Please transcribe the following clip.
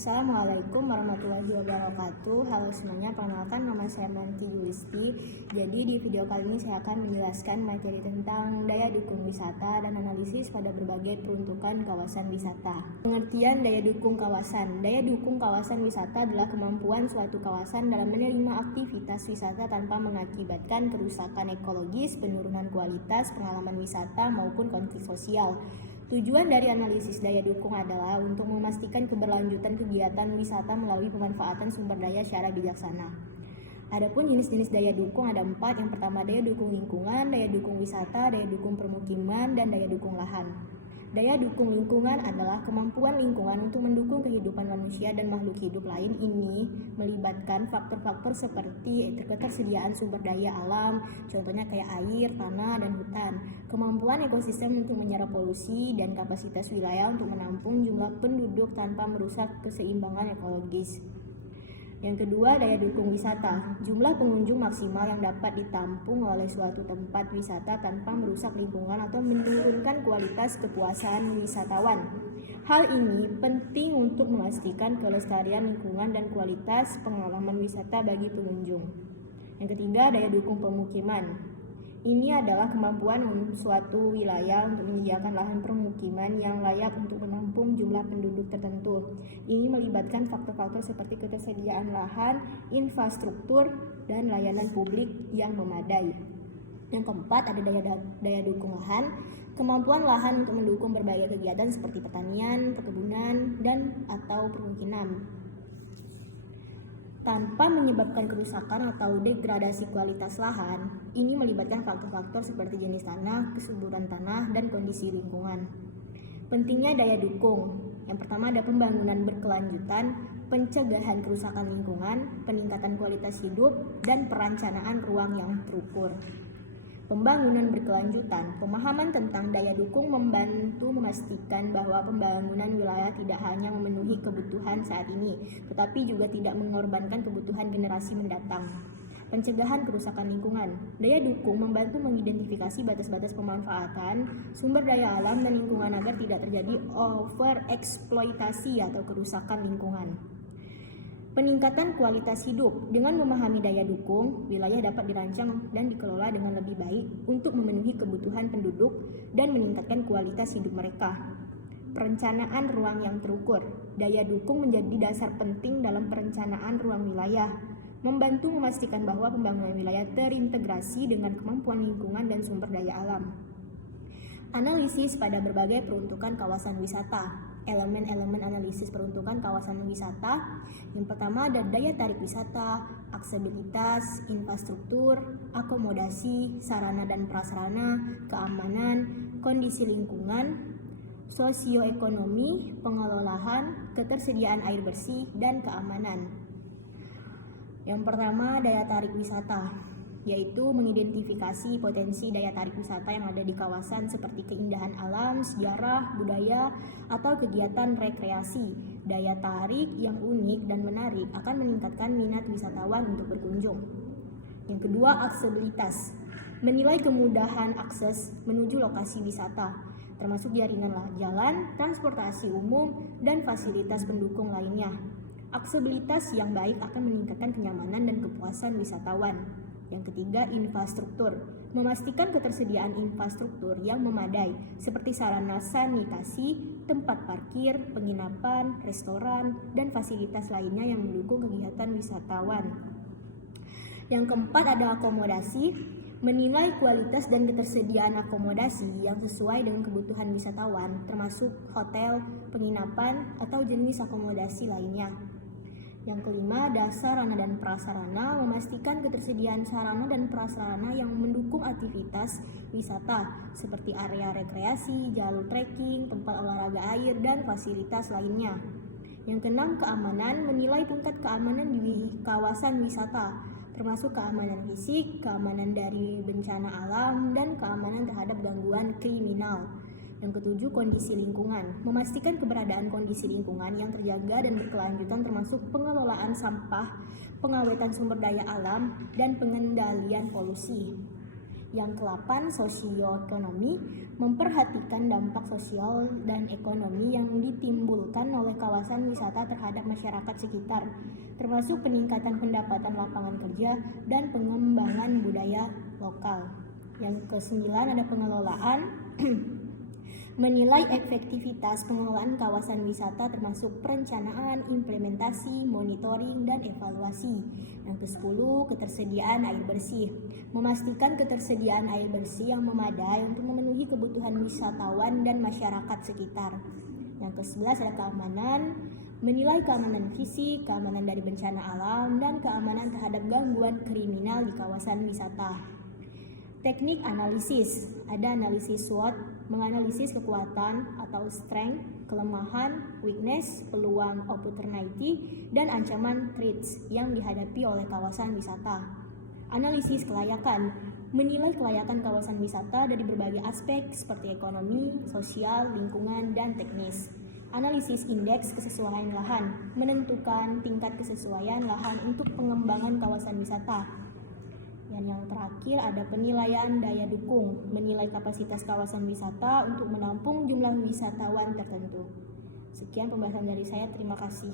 Assalamualaikum warahmatullahi wabarakatuh. Halo semuanya, perkenalkan nama saya Manti Yulisti. Jadi di video kali ini saya akan menjelaskan materi tentang daya dukung wisata dan analisis pada berbagai peruntukan kawasan wisata. Pengertian daya dukung kawasan. Daya dukung kawasan wisata adalah kemampuan suatu kawasan dalam menerima aktivitas wisata tanpa mengakibatkan kerusakan ekologis, penurunan kualitas pengalaman wisata maupun konflik sosial. Tujuan dari analisis daya dukung adalah untuk memastikan keberlanjutan kegiatan wisata melalui pemanfaatan sumber daya secara bijaksana. Adapun jenis-jenis daya dukung ada 4. Yang pertama, daya dukung lingkungan, daya dukung wisata, daya dukung permukiman, dan daya dukung lahan. Daya dukung lingkungan adalah kemampuan lingkungan untuk mendukung kehidupan manusia dan makhluk hidup lain. Ini melibatkan faktor-faktor seperti ketersediaan sumber daya alam, contohnya kayak air, tanah, dan hutan, kemampuan ekosistem untuk menyerap polusi, dan kapasitas wilayah untuk menampung jumlah penduduk tanpa merusak keseimbangan ekologis. Yang kedua, daya dukung wisata. Jumlah pengunjung maksimal yang dapat ditampung oleh suatu tempat wisata tanpa merusak lingkungan atau menurunkan kualitas kepuasan wisatawan. Hal ini penting untuk memastikan kelestarian lingkungan dan kualitas pengalaman wisata bagi pengunjung. Yang ketiga, daya dukung pemukiman. Ini adalah kemampuan suatu wilayah untuk menyediakan lahan permukiman yang layak untuk menampung jumlah penduduk tertentu. Ini melibatkan faktor-faktor seperti ketersediaan lahan, infrastruktur, dan layanan publik yang memadai. Yang keempat, ada daya dukung lahan. Kemampuan lahan untuk mendukung berbagai kegiatan seperti pertanian, perkebunan, dan atau permukiman tanpa menyebabkan kerusakan atau degradasi kualitas lahan. Ini melibatkan faktor-faktor seperti jenis tanah, kesuburan tanah, dan kondisi lingkungan. Pentingnya daya dukung. Yang pertama, ada pembangunan berkelanjutan, pencegahan kerusakan lingkungan, peningkatan kualitas hidup, dan perencanaan ruang yang terukur. Pembangunan berkelanjutan. Pemahaman tentang daya dukung membantu memastikan bahwa pembangunan wilayah tidak hanya memenuhi kebutuhan saat ini, tetapi juga tidak mengorbankan kebutuhan generasi mendatang. Pencegahan kerusakan lingkungan. Daya dukung membantu mengidentifikasi batas-batas pemanfaatan sumber daya alam dan lingkungan agar tidak terjadi overeksploitasi atau kerusakan lingkungan. Peningkatan kualitas hidup. Dengan memahami daya dukung, wilayah dapat dirancang dan dikelola dengan lebih baik untuk memenuhi kebutuhan penduduk dan meningkatkan kualitas hidup mereka. Perencanaan ruang yang terukur. Daya dukung menjadi dasar penting dalam perencanaan ruang wilayah, membantu memastikan bahwa pembangunan wilayah terintegrasi dengan kemampuan lingkungan dan sumber daya alam. Analisis pada berbagai peruntukan kawasan wisata. Elemen-elemen analisis peruntukan kawasan wisata. Yang pertama, ada daya tarik wisata, aksesibilitas, infrastruktur, akomodasi, sarana dan prasarana, keamanan, kondisi lingkungan, sosioekonomi, pengelolaan, ketersediaan air bersih, dan keamanan. Yang pertama, daya tarik wisata, yaitu mengidentifikasi potensi daya tarik wisata yang ada di kawasan seperti keindahan alam, sejarah, budaya, atau kegiatan rekreasi. Daya tarik yang unik dan menarik akan meningkatkan minat wisatawan untuk berkunjung. Yang kedua, aksesibilitas. Menilai kemudahan akses menuju lokasi wisata, termasuk jaringan jalan, transportasi umum, dan fasilitas pendukung lainnya. Aksesibilitas yang baik akan meningkatkan kenyamanan dan kepuasan wisatawan. Yang ketiga, infrastruktur. Memastikan ketersediaan infrastruktur yang memadai seperti sarana sanitasi, tempat parkir, penginapan, restoran, dan fasilitas lainnya yang mendukung kegiatan wisatawan. Yang keempat, ada akomodasi. Menilai kualitas dan ketersediaan akomodasi yang sesuai dengan kebutuhan wisatawan, termasuk hotel, penginapan, atau jenis akomodasi lainnya. Yang kelima, dasar sarana dan prasarana. Memastikan ketersediaan sarana dan prasarana yang mendukung aktivitas wisata seperti area rekreasi, jalur trekking, tempat olahraga air, dan fasilitas lainnya. Yang keenam, keamanan. Menilai tingkat keamanan di kawasan wisata, termasuk keamanan fisik, keamanan dari bencana alam, dan keamanan terhadap gangguan kriminal. Yang ketujuh, kondisi lingkungan. Memastikan keberadaan kondisi lingkungan yang terjaga dan berkelanjutan termasuk pengelolaan sampah, pengawetan sumber daya alam, dan pengendalian polusi. Yang ke-8, sosioekonomi. memperhatikan dampak sosial dan ekonomi yang ditimbulkan oleh kawasan wisata terhadap masyarakat sekitar, termasuk peningkatan pendapatan lapangan kerja dan pengembangan budaya lokal. Yang ke-9 ada pengelolaan. Menilai efektivitas pengelolaan kawasan wisata termasuk perencanaan, implementasi, monitoring, dan evaluasi. Yang ke-10, ketersediaan air bersih. Memastikan ketersediaan air bersih yang memadai untuk memenuhi kebutuhan wisatawan dan masyarakat sekitar. Yang ke-11 ada keamanan. Menilai keamanan fisik, keamanan dari bencana alam, dan keamanan terhadap gangguan kriminal di kawasan wisata. Teknik analisis, ada analisis SWOT, menganalisis kekuatan atau strength, kelemahan, weakness, peluang, opportunity, dan ancaman threats yang dihadapi oleh kawasan wisata. Analisis kelayakan, menilai kelayakan kawasan wisata dari berbagai aspek seperti ekonomi, sosial, lingkungan, dan teknis. Analisis indeks kesesuaian lahan, menentukan tingkat kesesuaian lahan untuk pengembangan kawasan wisata. Dan yang terakhir ada penilaian daya dukung, menilai kapasitas kawasan wisata untuk menampung jumlah wisatawan tertentu. Sekian pembahasan dari saya, terima kasih.